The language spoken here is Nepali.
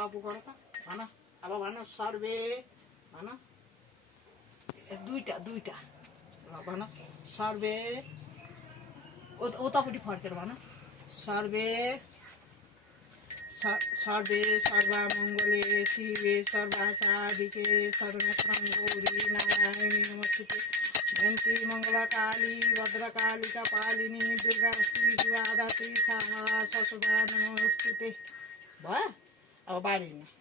बाबु गर त भन अब भन सर्वे भन दुईटा ल भन सर्वे उतापट्टि फर्केर भन सर्वे सर्वमङ्गले शिवे सर्वासाधिके शरणत्रं गौरी नारायणी नमस्ते जयन्ती मङ्गलकाली भद्रकालिका पालिनी दुर्गा श्री राधा सदा नमस्ते भयो अब बारीमा